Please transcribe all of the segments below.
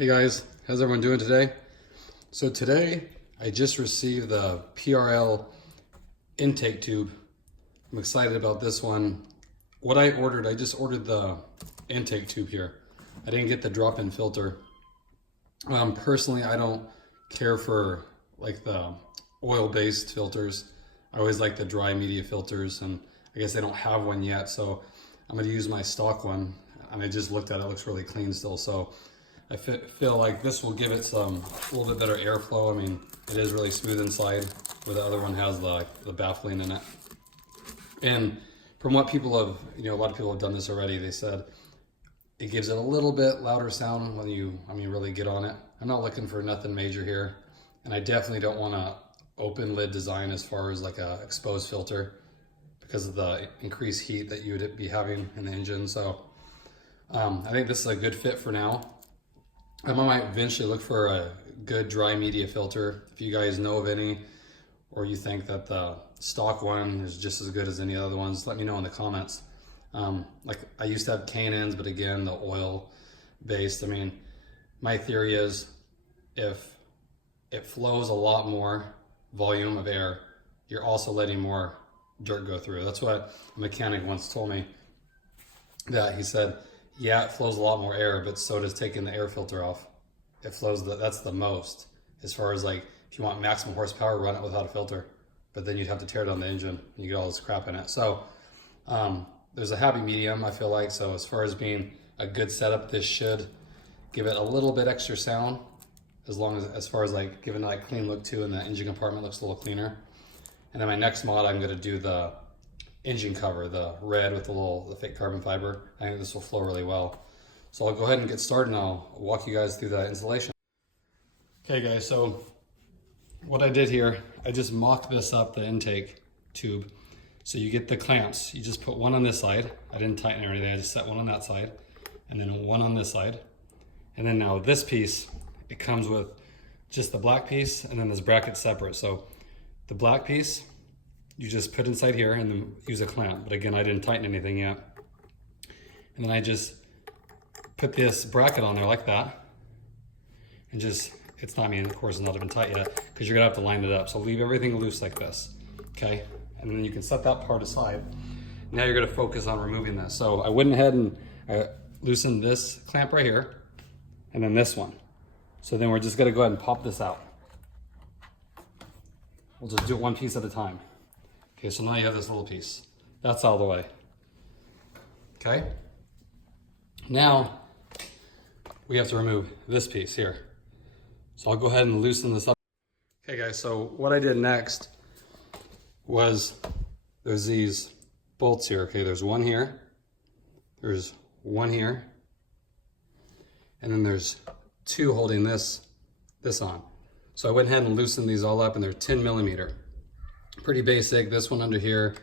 Hey guys, how's everyone doing today? So today I just received the Prl Intake Tube. I'm excited about this one. What I ordered, I just ordered the intake tube here. I didn't get the drop-in filter. Personally, I don't care for like the oil-based filters. I always like the dry media filters, and I guess they don't have one yet, so I'm gonna use my stock one. And I just looked at it, it looks really clean still, so I feel like this will give it a little bit better airflow. I mean, it is really smooth inside, where the other one has the baffling in it. And from what people have, a lot of people have done this already, they said it gives it a little bit louder sound when you, really get on it. I'm not looking for nothing major here. And I definitely don't want a open lid design as far as like a exposed filter because of the increased heat that you would be having in the engine. So I think this is a good fit for now. I might eventually look for a good dry media filter. If you guys know of any, or you think that the stock one is just as good as any other ones, let me know in the comments. Like I used to have K&Ns, but again, the oil based. I mean, my theory is if it flows a lot more volume of air, you're also letting more dirt go through. That's what a mechanic once told me, that he said, yeah, it flows a lot more air, but so does taking the air filter off. It flows, that's the most. As far as like, if you want maximum horsepower, run it without a filter. But then you'd have to tear down the engine and you get all this crap in it. So there's a happy medium, I feel like. So as far as being a good setup, this should give it a little bit extra sound, as far as like giving it like clean look too, and the engine compartment looks a little cleaner. And then my next mod, I'm gonna do the engine cover, the red with the fake carbon fiber. I think this will flow really well. So I'll go ahead and get started and I'll walk you guys through the installation. Okay guys, so what I did here, I just mocked this up, the intake tube. So you get the clamps, you just put one on this side. I didn't tighten or anything, I just set one on that side and then one on this side. And then now this piece, it comes with just the black piece and then this bracket separate. So the black piece, you just put inside here and then use a clamp. But again, I didn't tighten anything yet. And then I just put this bracket on there like that. And just, it's not, of course it's not even tight yet because you're gonna have to line it up. So leave everything loose like this, okay? And then you can set that part aside. Now you're gonna focus on removing this. So I went ahead and I loosened this clamp right here and then this one. So then we're just gonna go ahead and pop this out. We'll just do it one piece at a time. Okay, so now you have this little piece. That's out of the way. Okay? Now, we have to remove this piece here. So I'll go ahead and loosen this up. Okay guys, so what I did next was, there's these bolts here. Okay, there's one here, there's one here, and then there's two holding this on. So I went ahead and loosened these all up, and they're 10 millimeter. Pretty basic. This one under here,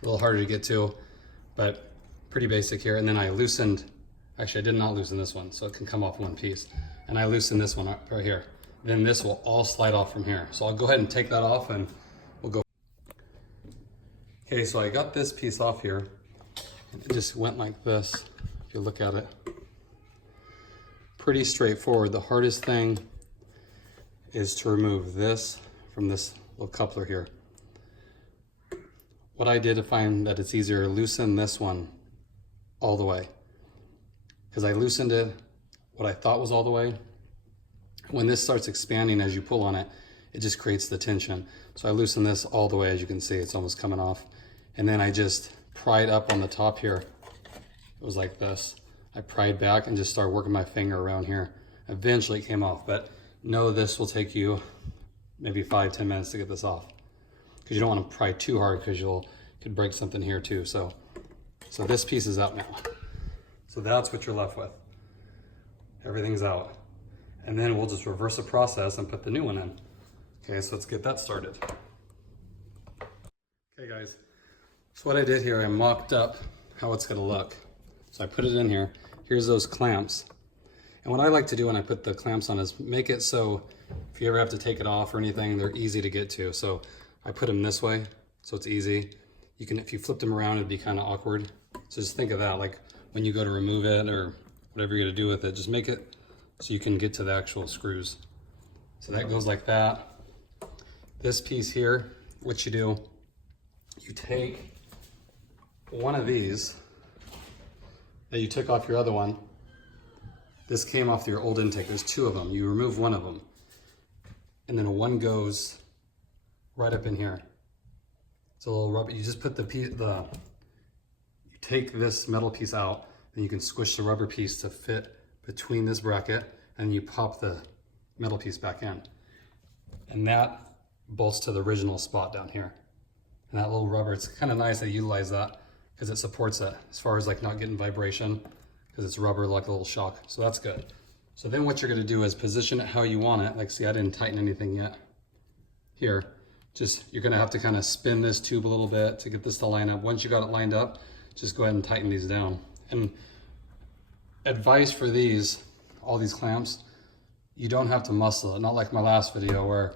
a little harder to get to, but pretty basic here. And then I loosened, actually I did not loosen this one, so it can come off one piece. And I loosened this one up right here. Then this will all slide off from here. So I'll go ahead and take that off and we'll go. Okay, so I got this piece off here. And it just went like this, if you look at it. Pretty straightforward. The hardest thing is to remove this from this little coupler here. What I did to find that it's easier, loosen this one all the way. Because I loosened it, what I thought was all the way. When this starts expanding as you pull on it, it just creates the tension. So I loosened this all the way, as you can see, it's almost coming off. And then I just pried up on the top here. It was like this. I pried back and just started working my finger around here. Eventually it came off, but know this will take you maybe 5-10 minutes to get this off. Because you don't want to pry too hard because could break something here too. So this piece is out now. So that's what you're left with. Everything's out. And then we'll just reverse the process and put the new one in. Okay, so let's get that started. Okay guys, so what I did here, I mocked up how it's gonna look. So I put it in here. Here's those clamps. And what I like to do when I put the clamps on is make it so if you ever have to take it off or anything, they're easy to get to. So I put them this way, so it's easy. You can, if you flip them around, it'd be kind of awkward. So just think of that, like when you go to remove it or whatever you're gonna do with it, just make it so you can get to the actual screws. So that goes like that. This piece here, what you do, you take one of these that you took off your other one. This came off your old intake. There's two of them. You remove one of them, and then one goes right up in here. It's a little rubber. You just put the piece, you take this metal piece out, and you can squish the rubber piece to fit between this bracket, and you pop the metal piece back in, and that bolts to the original spot down here. And that little rubber, it's kind of nice to utilize that because it supports it as far as like not getting vibration, because it's rubber like a little shock. So that's good. So then what you're going to do is position it how you want it. Like, see, I didn't tighten anything yet here. Just, you're going to have to kind of spin this tube a little bit to get this to line up. Once you got it lined up, just go ahead and tighten these down. And advice for these, all these clamps, you don't have to muscle it. Not like my last video where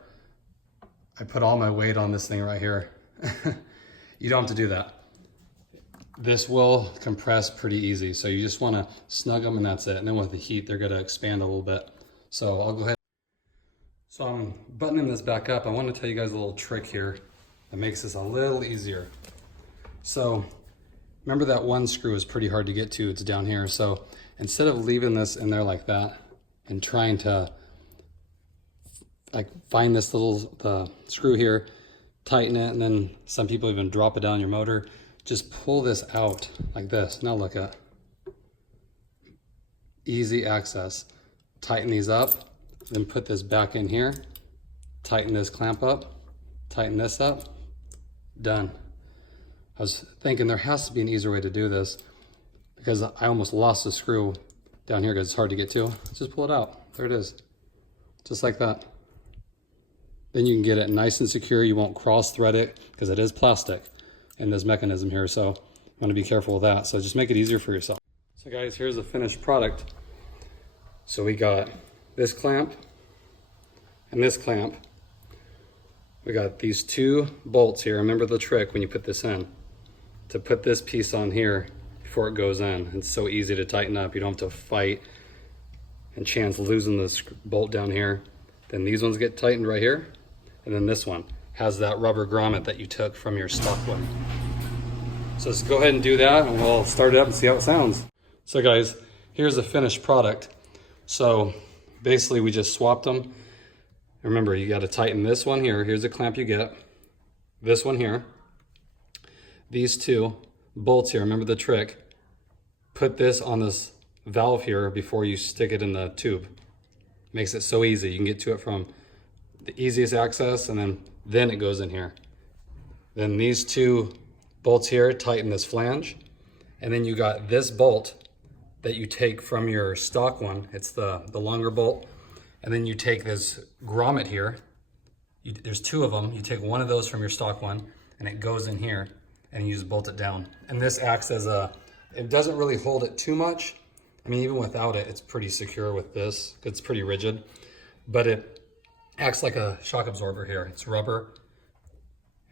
I put all my weight on this thing right here. You don't have to do that. This will compress pretty easy. So you just want to snug them and that's it. And then with the heat, they're going to expand a little bit. So I'll go ahead. So I'm buttoning this back up. I want to tell you guys a little trick here that makes this a little easier. So remember that one screw is pretty hard to get to. It's down here. So instead of leaving this in there like that and trying to like find this the screw here, tighten it, and then some people even drop it down your motor, just pull this out like this. Now look at, easy access. Tighten these up, then put this back in here, tighten this clamp up, tighten this up, done. I was thinking there has to be an easier way to do this because I almost lost the screw down here because it's hard to get to. Just pull it out. There it is. Just like that. Then you can get it nice and secure. You won't cross thread it because it is plastic in this mechanism here. So you want to be careful with that. So just make it easier for yourself. So guys, here's the finished product. So we got this clamp and this clamp. We got these two bolts here. Remember the trick when you put this in, to put this piece on here before it goes in. It's so easy to tighten up. You don't have to fight and chance losing this bolt down here. Then these ones get tightened right here. And then this one has that rubber grommet that you took from your stock one. So let's go ahead and do that and we'll start it up and see how it sounds. So guys, here's the finished product. So basically we just swapped them. Remember, you got to tighten this one here. Here's the clamp you get. This one here. These two bolts here, remember the trick. Put this on this valve here before you stick it in the tube. Makes it so easy. You can get to it from the easiest access, and then it goes in here. Then these two bolts here tighten this flange, and then you got this bolt that you take from your stock one. It's the longer bolt, and then you take this grommet here. There's two of them. You take one of those from your stock one, and it goes in here, and you just bolt it down. And this acts as it doesn't really hold it too much. I mean, even without it, it's pretty secure with this. It's pretty rigid, but it acts like a shock absorber here. It's rubber.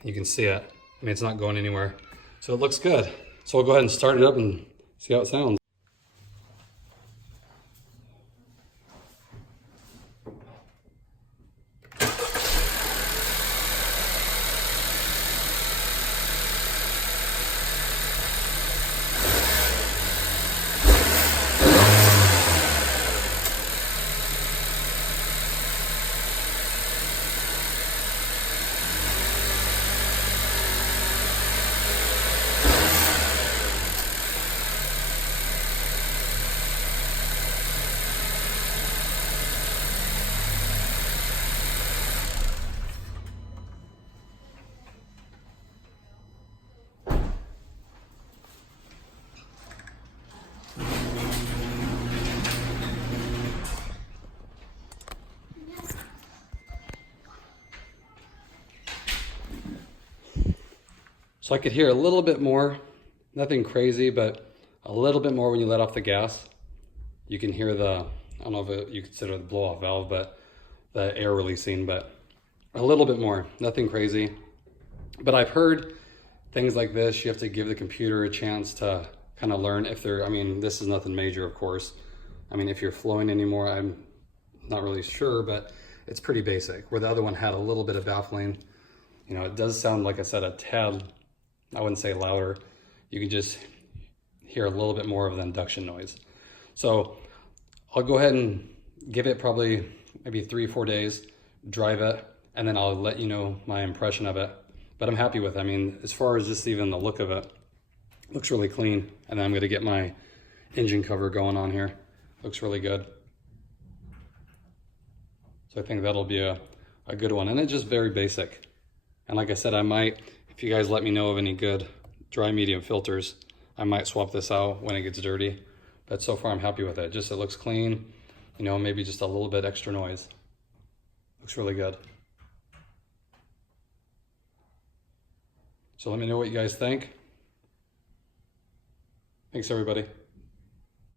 You can see it. I mean, it's not going anywhere. So it looks good. So we'll go ahead and start it up and see how it sounds. So I could hear a little bit more, nothing crazy, but a little bit more when you let off the gas. You can hear the, I don't know if you consider the blow off valve, but the air releasing, but a little bit more, nothing crazy. But I've heard things like this, you have to give the computer a chance to kind of learn if they're, I mean, this is nothing major, of course, I mean, if you're flowing anymore, I'm not really sure, but it's pretty basic. Where the other one had a little bit of baffling. You know, it does sound, like I said, a tad, I wouldn't say louder. You can just hear a little bit more of the induction noise. So I'll go ahead and give it probably maybe 3 or 4 days, drive it, and then I'll let you know my impression of it. But I'm happy with it. I mean, as far as just even the look of it, looks really clean. And then I'm gonna get my engine cover going on here. Looks really good. So I think that'll be a good one. And it's just very basic. And like I said, I might, if you guys let me know of any good dry medium filters, I might swap this out when it gets dirty. But so far I'm happy with it. Just it looks clean, you know, maybe just a little bit extra noise. Looks really good. So let me know what you guys think. Thanks everybody.